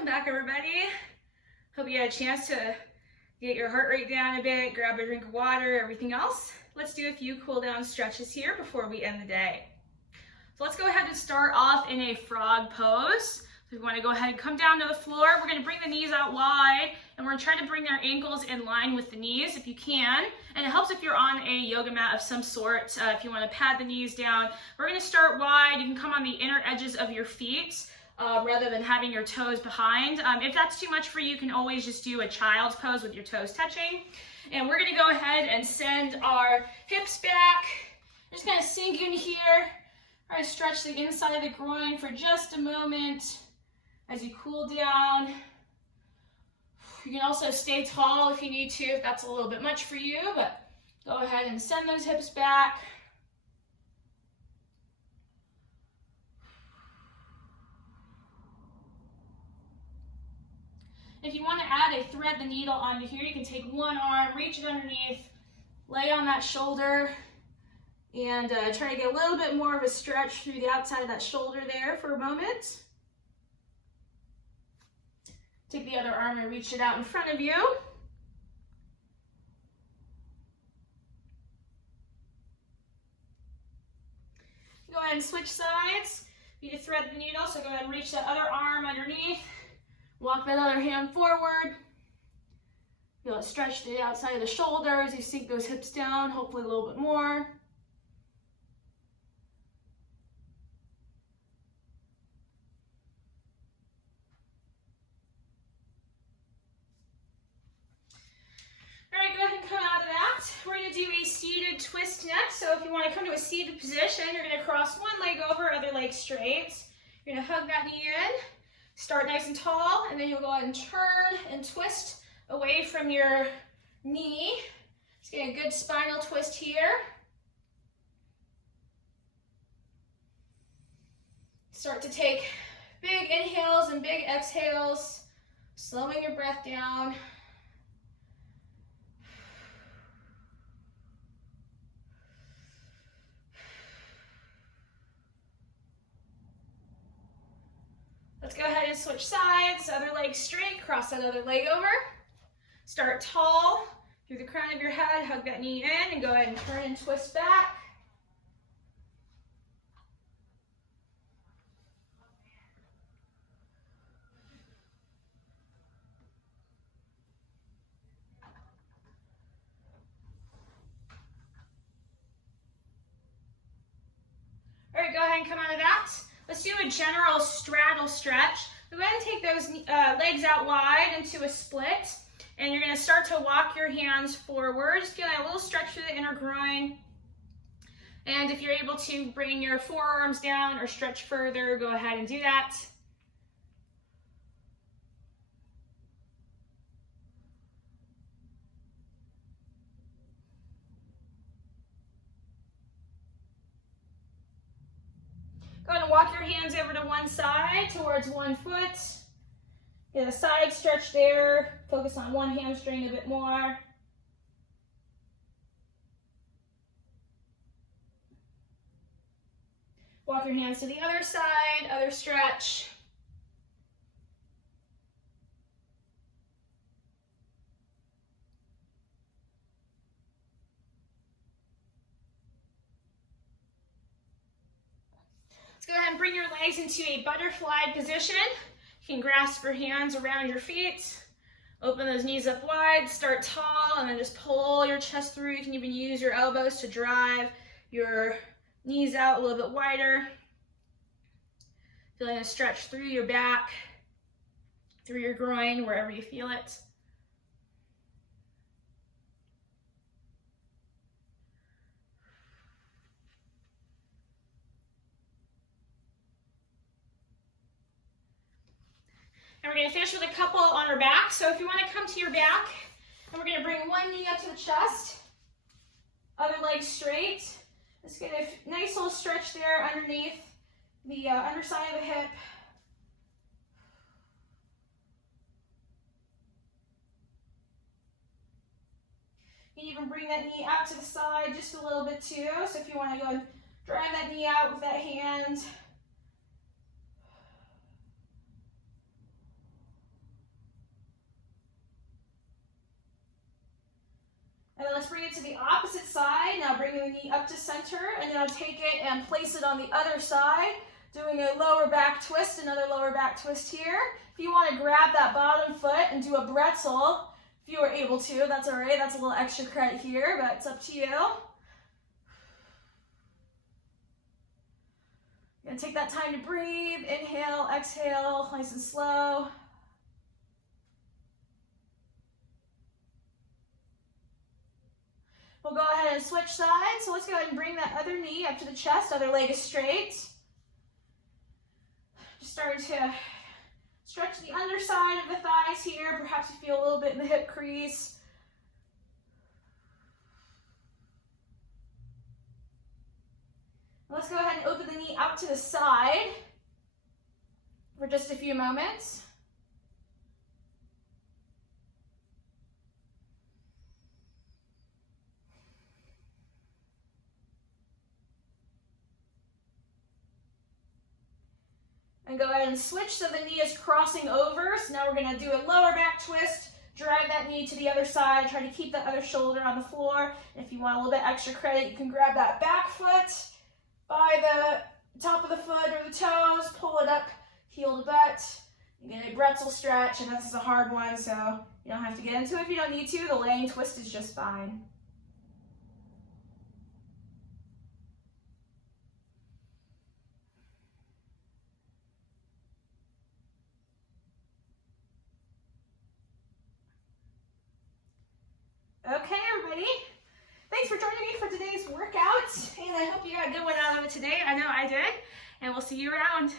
welcome back everybody. Hope you had a chance to get your heart rate down a bit, grab a drink of water, everything else. Let's do a few cool down stretches here before we end the day. So let's go ahead and start off in a frog pose. So we want to go ahead and come down to the floor. We're going to bring the knees out wide and we're going to try to bring our ankles in line with the knees if you can. And it helps if you're on a yoga mat of some sort, if you want to pad the knees down. We're going to start wide. You can come on the inner edges of your feet rather than having your toes behind. If that's too much for you, you can always just do a child's pose with your toes touching. And we're going to go ahead and send our hips back. Just kind of sink in here. Try to stretch the inside of the groin for just a moment as you cool down. You can also stay tall if you need to, if that's a little bit much for you, but go ahead and send those hips back. If you want to add a thread the needle onto here, you can take one arm, reach it underneath, lay on that shoulder, and try to get a little bit more of a stretch through the outside of that shoulder there for a moment. Take the other arm and reach it out in front of you. Go ahead and switch sides. You need to thread the needle, so go ahead and reach that other arm underneath. Walk that other hand forward. Feel it stretch to the outside of the shoulder as you sink those hips down, hopefully a little bit more. We're going to do a seated twist next. So if you want to come to a seated position, you're going to cross one leg over, other leg straight. You're going to hug that knee in. Start nice and tall, and then you'll go ahead and turn and twist away from your knee. Just get a good spinal twist here. Start to take big inhales and big exhales, slowing your breath down. Let's go ahead and switch sides, other leg straight, cross that other leg over. Start tall through the crown of your head, hug that knee in, and go ahead and turn and twist back. All right, go ahead and come out of that. Let's do a general straddle stretch. Go ahead and take those legs out wide into a split, and you're going to start to walk your hands forward, just feeling a little stretch through the inner groin. And if you're able to bring your forearms down or stretch further, go ahead and do that. Go ahead and walk your hands over to one side, towards one foot. Get a side stretch there. Focus on one hamstring a bit more. Walk your hands to the other side, other stretch. Let's go ahead and bring your legs into a butterfly position. You can grasp your hands around your feet. Open those knees up wide, start tall, and then just pull your chest through. You can even use your elbows to drive your knees out a little bit wider. Feeling a stretch through your back, through your groin, wherever you feel it. And we're going to finish with a couple on our back. So if you want to come to your back, and we're going to bring one knee up to the chest, other leg straight. Let's get a nice little stretch there underneath the underside of the hip. You can even bring that knee out to the side just a little bit too. So if you want to go and drive that knee out with that hand. let's bring it to the opposite side. Now bringing the knee up to center, and now take it and place it on the other side. Doing a lower back twist, another lower back twist here. If you want to grab that bottom foot and do a pretzel, if you were able to, that's all right. That's a little extra credit here, but it's up to you. You're gonna take that time to breathe. Inhale, exhale, nice and slow. We'll go ahead and switch sides. So let's go ahead and bring that other knee up to the chest, other leg is straight. Just starting to stretch the underside of the thighs here. Perhaps you feel a little bit in the hip crease. Let's go ahead and open the knee out to the side for just a few moments. And go ahead and switch so the knee is crossing over. So now we're going to do a lower back twist, drive that knee to the other side, try to keep that other shoulder on the floor. And if you want a little bit extra credit, you can grab that back foot by the top of the foot or the toes, pull it up, heel to butt. You get a pretzel stretch, and this is a hard one, so you don't have to get into it if you don't need to. The laying twist is just fine. Okay, everybody. Thanks for joining me for today's workout, and I hope you got a good one out of it today. I know I did, and we'll see you around.